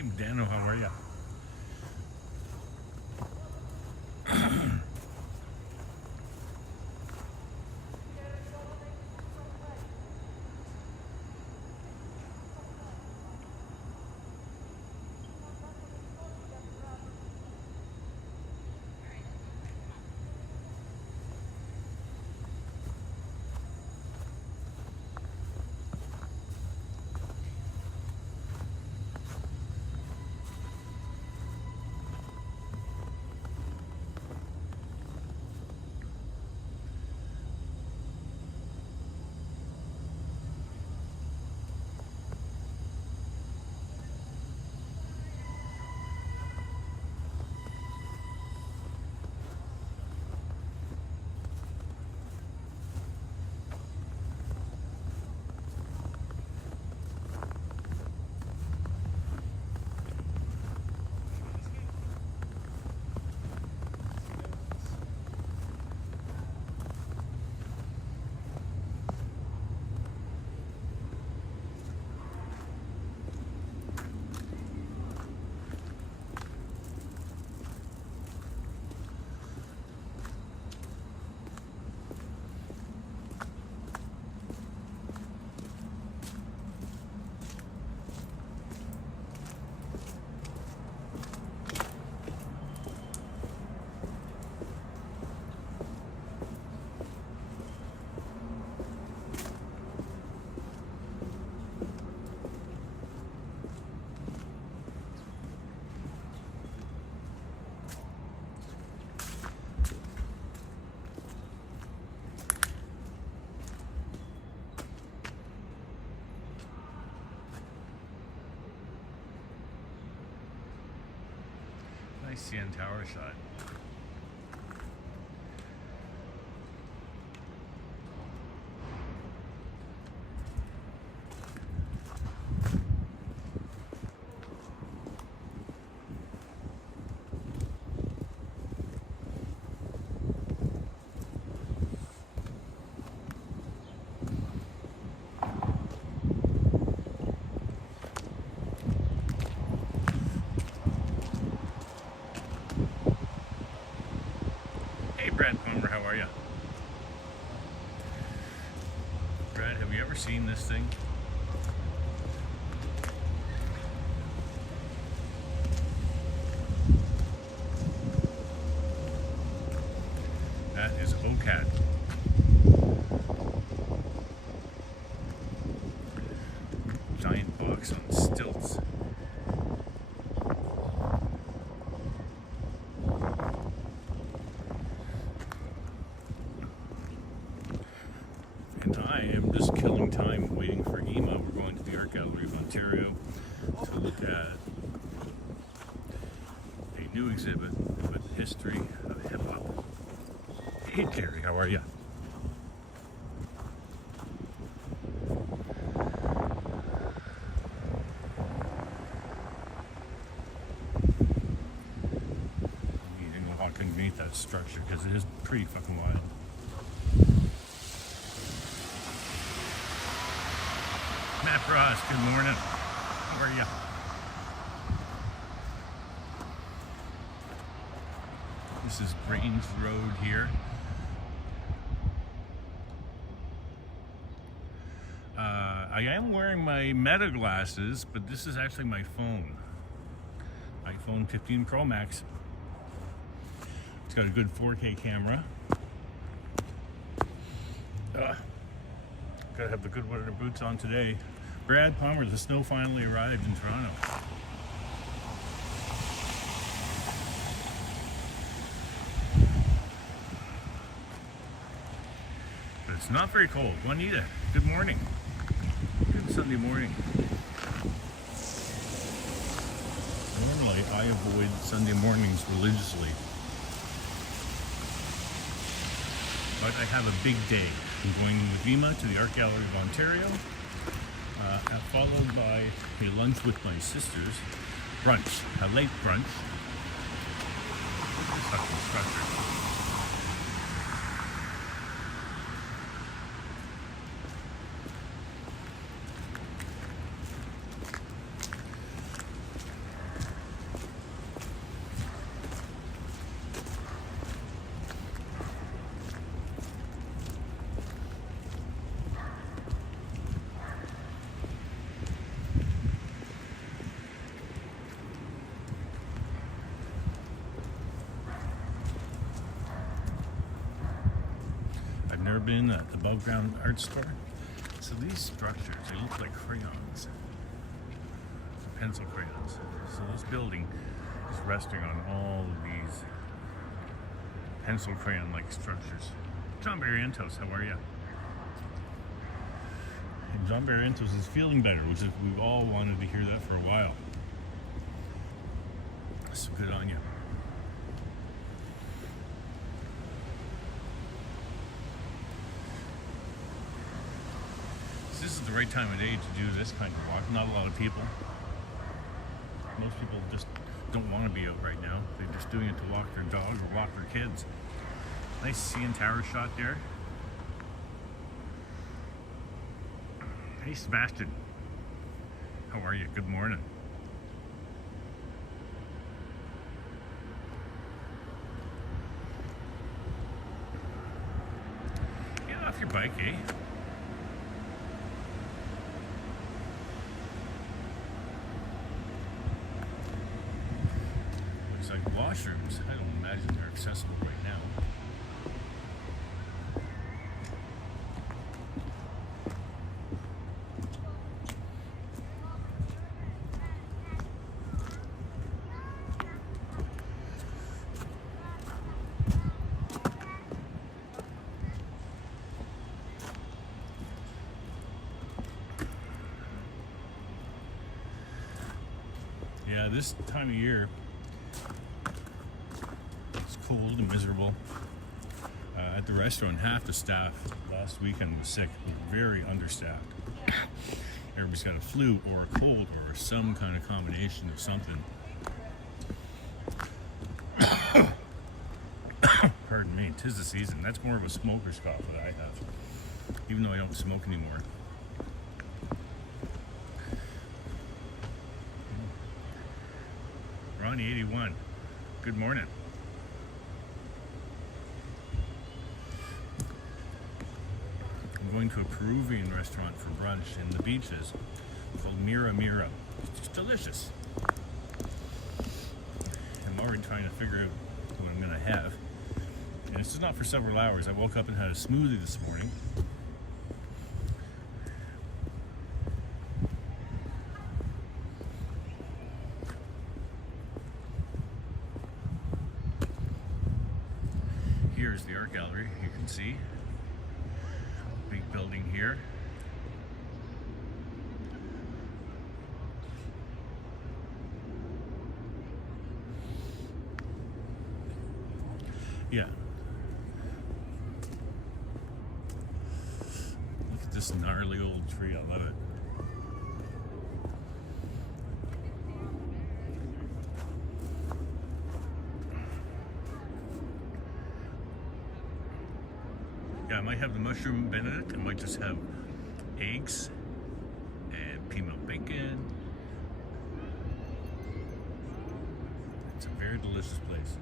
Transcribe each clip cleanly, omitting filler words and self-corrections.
Hey, Dano, how are you? Nice CN Tower shot. Hey, Brad Palmer, how are you? Brad, have you ever seen this thing? That is OCAD. Giant box on stilts. And I am just killing time waiting for Ima. We're going to the Art Gallery of Ontario to look at a new exhibit with the history of hip-hop. Hey, Jerry, how are you? I'm needing to walk underneath that structure because it is pretty fucking wild. Matt Ross, good morning. How are you? This is Grange Road here. I am wearing my Meta glasses, but this is actually my phone. iPhone 15 Pro Max. It's got a good 4K camera. Gotta have the good winter boots on today. Brad Palmer, the snow finally arrived in Toronto. But it's not very cold. Juanita, good morning. Good Sunday morning. Normally, I avoid Sunday mornings religiously. But I have a big day. I'm going with Ima to the Art Gallery of Ontario, followed by a lunch with my sisters, brunch, a late brunch. Look at this fucking structure. never been at the above ground art store. So these structures, they look like crayons, pencil crayons. So this building is resting on all of these pencil crayon-like structures. John Barrientos, how are you? And John Barrientos is feeling better, which is, we've all wanted to hear that for a while. So good on you. So this is the right time of day to do this kind of walk. Not a lot of people. Most people just don't want to be out right now. They're just doing it to walk their dog or walk their kids. Nice CN Tower shot there. Hey Sebastian, how are you? Good morning. Get off your bike, eh? Looks like washrooms. I don't imagine they're accessible right now. Yeah, this time of year, it's cold and miserable. At the restaurant, half the staff last weekend was sick, very understaffed. Everybody's got a flu or a cold or some kind of combination of something. Pardon me, 'tis the season. That's more of a smoker's cough that I have, even though I don't smoke anymore. Ronnie 81, good morning. I'm going to a Peruvian restaurant for brunch in the beaches called Mira Mira. It's delicious. I'm already trying to figure out what I'm going to have. And this is not for several hours. I woke up and had a smoothie this morning. Here's the art gallery, you can see. Big building here. Yeah. Look at this gnarly old tree, I love it. Yeah, I might have the mushroom Benedict. I might just have eggs and peanut bacon. It's a very delicious place.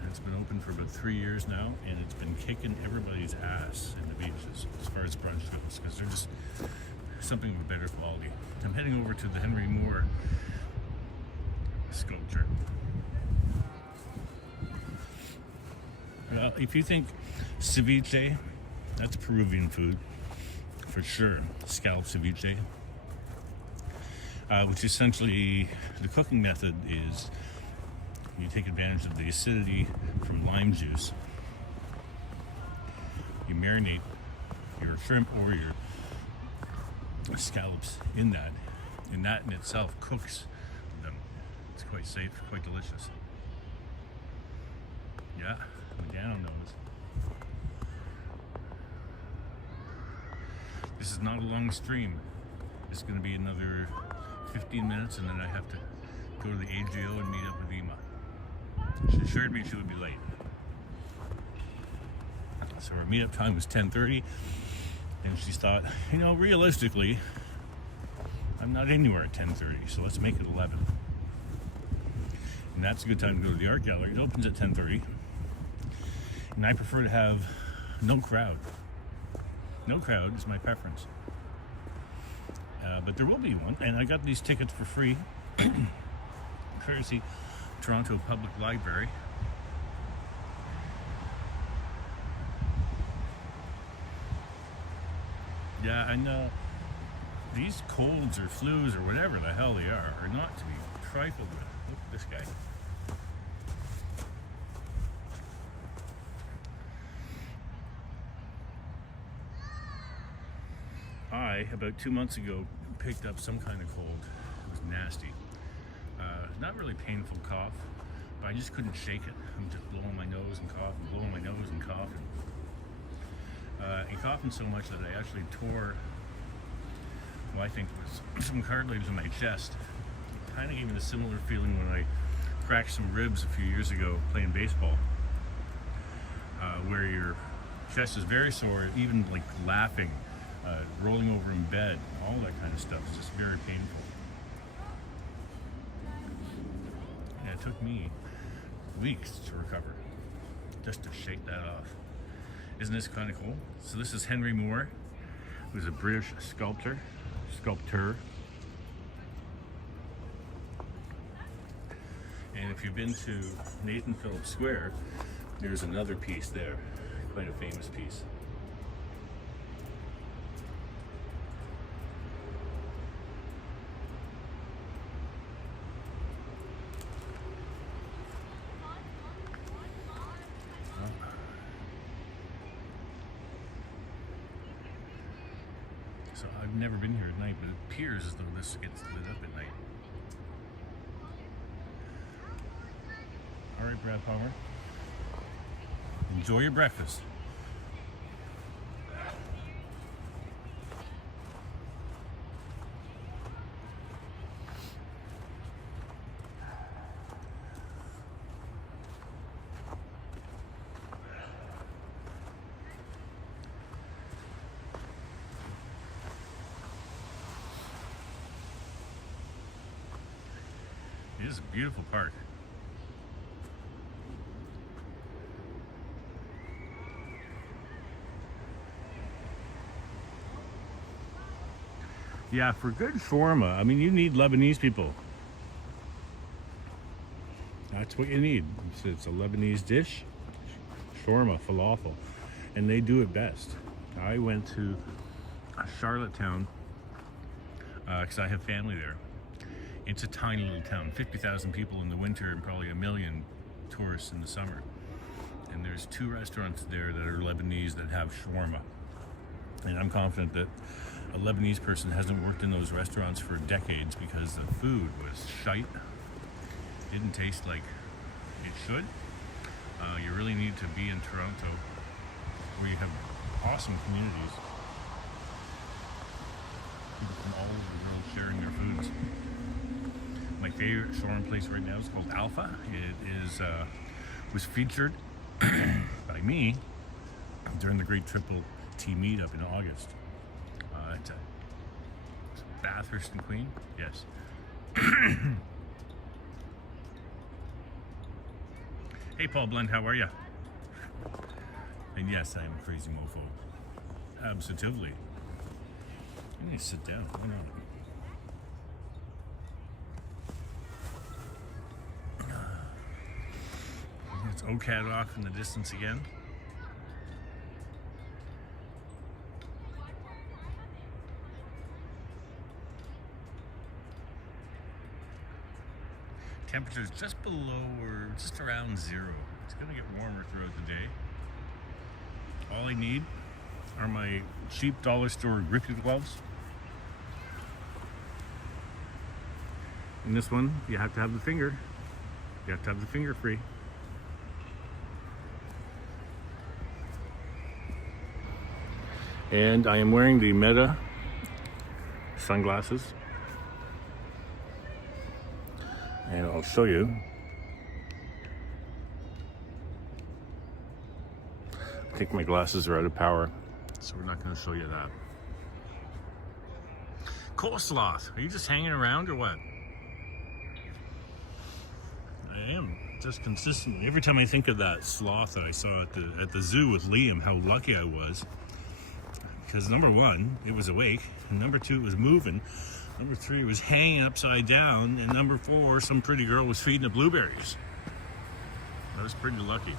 And it's been open for about 3 years now, and it's been kicking everybody's ass in the beaches as far as brunch goes, because they're just something of better quality. I'm heading over to the Henry Moore sculpture. If you think ceviche, that's Peruvian food for sure. Scallop ceviche, which essentially the cooking method is you take advantage of the acidity from lime juice. You marinate your shrimp or your scallops in that, and that in itself cooks them. It's quite safe, quite delicious. Yeah. Down knows. This is not a long stream. It's going to be another 15 minutes, and then I have to go to the AGO and meet up with Ima. She assured me she would be late. So our meetup time was 10:30, and she thought, you know, realistically, I'm not anywhere at 10:30, so let's make it 11. And that's a good time to go to the art gallery. It opens at 10:30. And I prefer to have no crowd. No crowd is my preference. But there will be one. And I got these tickets for free. Courtesy Toronto Public Library. Yeah, I know. These colds or flus or whatever the hell they are not to be trifled with. Look at this guy. I, about 2 months ago, picked up some kind of cold. It was nasty. Not really painful cough, but I just couldn't shake it. I'm just blowing my nose and coughing, blowing my nose and coughing. And coughing so much that I actually tore, well, I think it was some cartilage in my chest. It kind of gave me the similar feeling when I cracked some ribs a few years ago playing baseball, where your chest is very sore, even like laughing, rolling over in bed, all that kind of stuff is just very painful. And it took me weeks to recover, just to shake that off. Isn't this kind of cool? So this is Henry Moore, who's a British sculptor. And if you've been to Nathan Phillips Square, there's another piece there, quite a famous piece. So I've never been here at night, but it appears as though this gets lit up at night. All right, Brad Palmer. Enjoy your breakfast. It is a beautiful park. Yeah, for good shawarma, I mean, you need Lebanese people. That's what you need. It's a Lebanese dish, shawarma, falafel, and they do it best. I went to Charlottetown because I have family there. It's a tiny little town, 50,000 people in the winter and probably 1 million tourists in the summer. And there's 2 restaurants there that are Lebanese that have shawarma. And I'm confident that a Lebanese person hasn't worked in those restaurants for decades because the food was shite. Didn't taste like it should. You really need to be in Toronto where you have awesome communities. People from all over the world sharing their foods. My favorite shawarma place right now is called Alpha. It is was featured by me during the Great Triple T meetup in August. It's Bathurst and Queen, yes. Hey, Paul Blend, how are you? And yes, I am a crazy mofo. Absolutely. I need to sit down. Why not? It's OCAD off in the distance again. Temperatures just below or just around 0. It's going to get warmer throughout the day. All I need are my cheap dollar store grippy gloves. In this one, you have to have the finger. You have to have the finger free. And I am wearing the Meta sunglasses. And I'll show you. I think my glasses are out of power, so we're not going to show you that. Coleslaw, are you just hanging around or what? I am, just consistently. Every time I think of that sloth that I saw at the zoo with Liam, how lucky I was. Because number 1, it was awake, and number 2, it was moving. Number 3 was hanging upside down, and number 4, some pretty girl was feeding it blueberries. I was pretty lucky.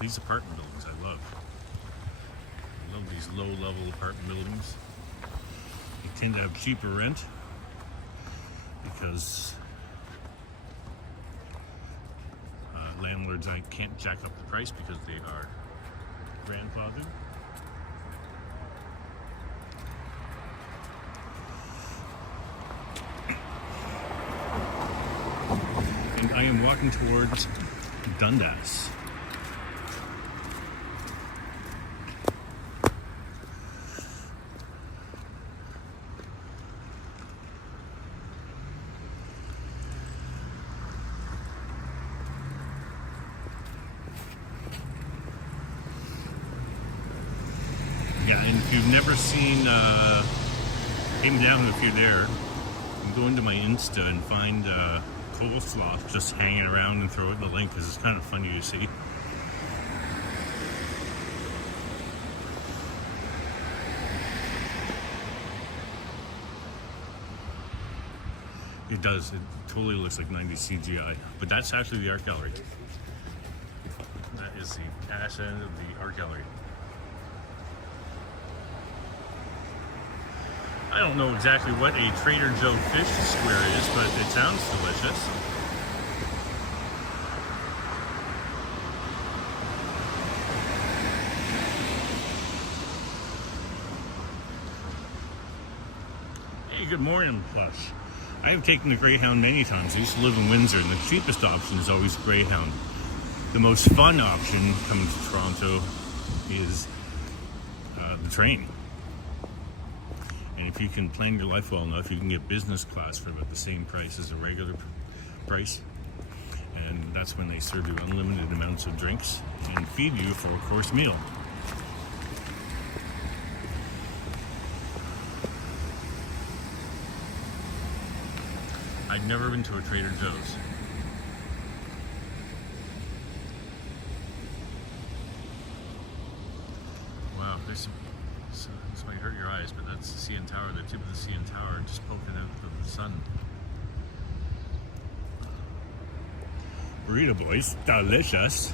These apartment buildings I love. I love these low-level apartment buildings. They tend to have cheaper rent because landlords can't jack up the price because they are grandfathered. And I am walking towards Dundas. Yeah, and if you've never seen, came down if you're there, you can go into my Insta and find coleslaw just hanging around and throw it in the link because it's kind of funny to see. It does. It totally looks like 90s CGI. But that's actually the art gallery. That is the ass end of the art gallery. I don't know exactly what a Trader Joe fish square is, but it sounds delicious. Hey, good morning, Plush. I have taken the Greyhound many times. I used to live in Windsor, and the cheapest option is always Greyhound. The most fun option coming to Toronto is the train. And if you can plan your life well enough, you can get business class for about the same price as a regular price. And that's when they serve you unlimited amounts of drinks and feed you a full-course meal. I'd never been to a Trader Joe's. Wow, there's some... So this might hurt your eyes, but that's the CN Tower, the tip of the CN Tower just poking out of the sun. Burrito boys, delicious.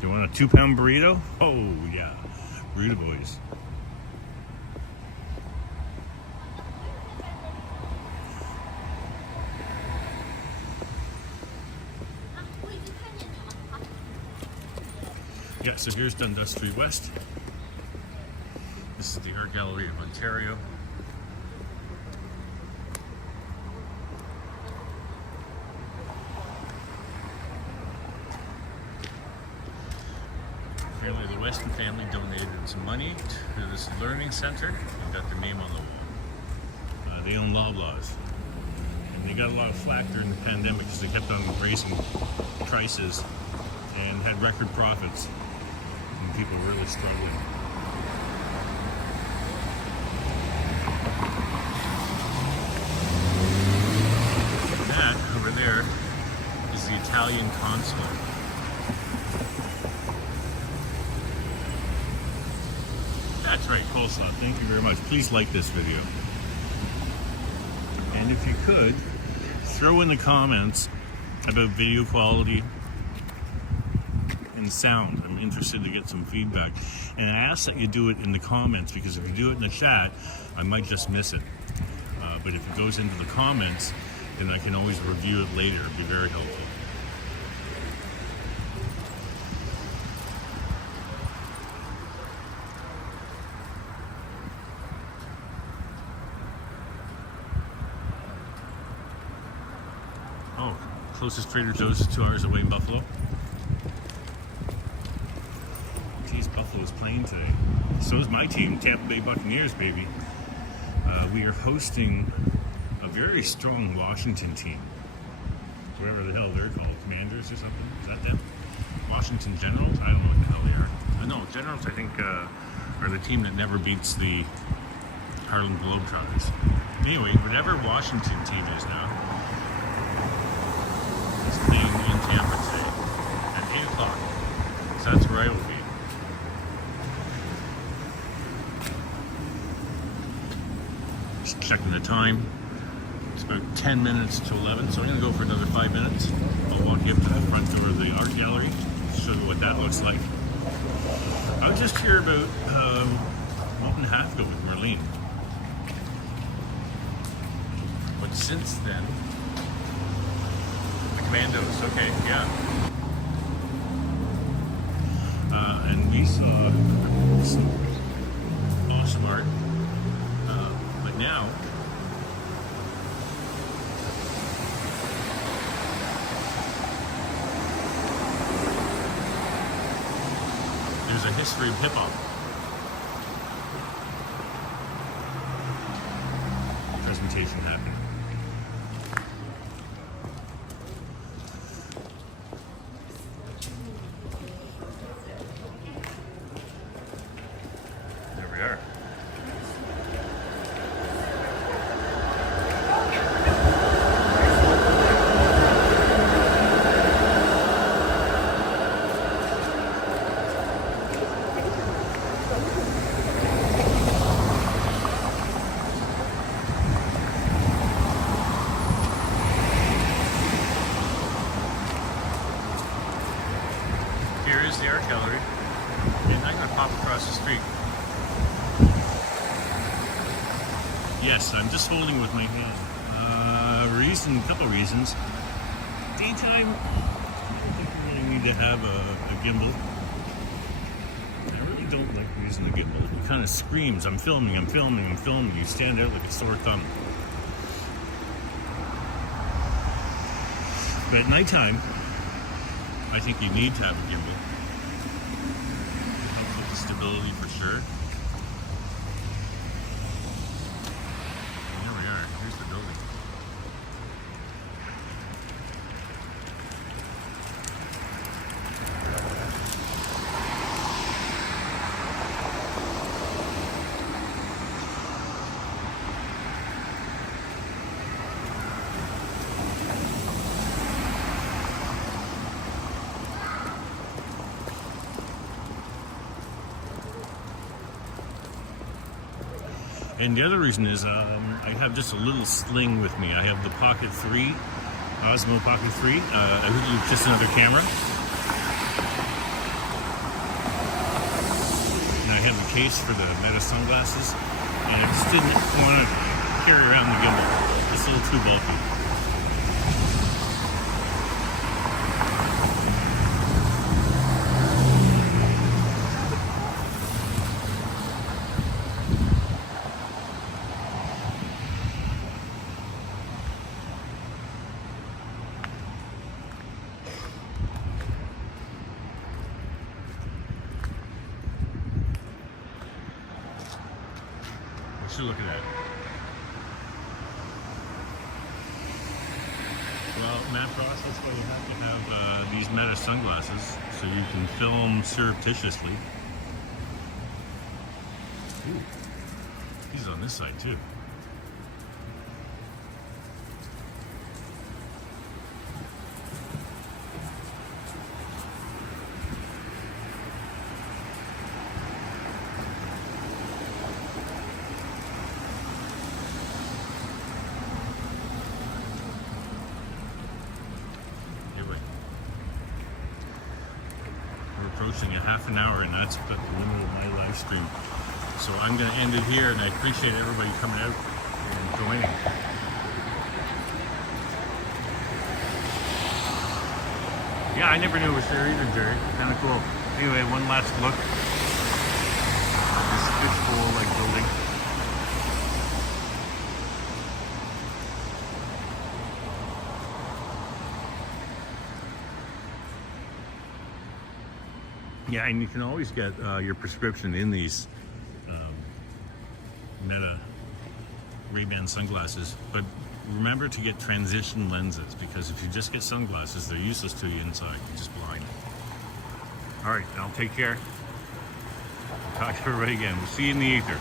You want a 2-pound burrito? Oh yeah, burrito boys. Yeah, so here's Dundas Street West. This is the Art Gallery of Ontario. Apparently the Weston family donated some money to this learning center and got their name on the wall. They own Loblaws. And they got a lot of flack during the pandemic because they kept on raising prices and had record profits. And people were really struggling. That over there is the Italian consulate. That's right, coleslaw. Thank you very much. Please like this video. And if you could, throw in the comments about video quality and sound. I'm interested to get some feedback. And I ask that you do it in the comments, because if you do it in the chat, I might just miss it. But if it goes into the comments, then I can always review it later. It'd be very helpful. Oh, closest Trader Joe's is 2 hours away in Buffalo. Geez, Buffalo's playing today. So is my team, Tampa Bay Buccaneers, baby. We are hosting a very strong Washington team. Whatever the hell they're called, Commanders or something. Is that them? Washington Generals? I don't know what the hell they are. No, Generals, I think, are the team that never beats the Harlem Globetrotters. Anyway, whatever Washington team is now, is playing in Tampa today at 8 o'clock. So that's where I will be. Just checking the time. It's about 10 minutes to 11, so I'm going to go for another 5 minutes. I'll walk you up to the front door of the art gallery, show you what that looks like. I was just here about a month and a half ago with Marlene. But since then, the Commandos, okay, yeah. And we saw some awesome art. But now, there's a history of hip-hop. Presentation happening. There we are. Here is the art gallery, and I'm going to pop across the street. Yes, I'm just holding with my hand. A couple reasons. Daytime, I don't think we really need to have a gimbal. I really don't like using the gimbal. It kind of screams, I'm filming, I'm filming, I'm filming. You stand out like a sore thumb. But at nighttime, I think you need to have a gimbal. Helps with the stability for sure. And there we are. Here's the building. And the other reason is I have just a little sling with me. I have the Pocket 3, Osmo Pocket 3, just another camera. And I have the case for the Meta sunglasses. And I just didn't want to carry around the gimbal. It's a little too bulky. Look at that. Well, Matt Frost is going to have these Meta sunglasses so you can film surreptitiously. Ooh, he's on this side too. Approaching a half an hour, and that's the limit of my live stream. So I'm going to end it here, and I appreciate everybody coming out and joining. Yeah, I never knew it was there either, Jerry. Kind of cool. Anyway, one last look at this fishbowl-like building. Yeah, and you can always get your prescription in these Meta Ray-Ban sunglasses, but remember to get transition lenses, because if you just get sunglasses, they're useless to you inside. You're just blind. All right, I'll take care. Talk to everybody again. We'll see you in the ether.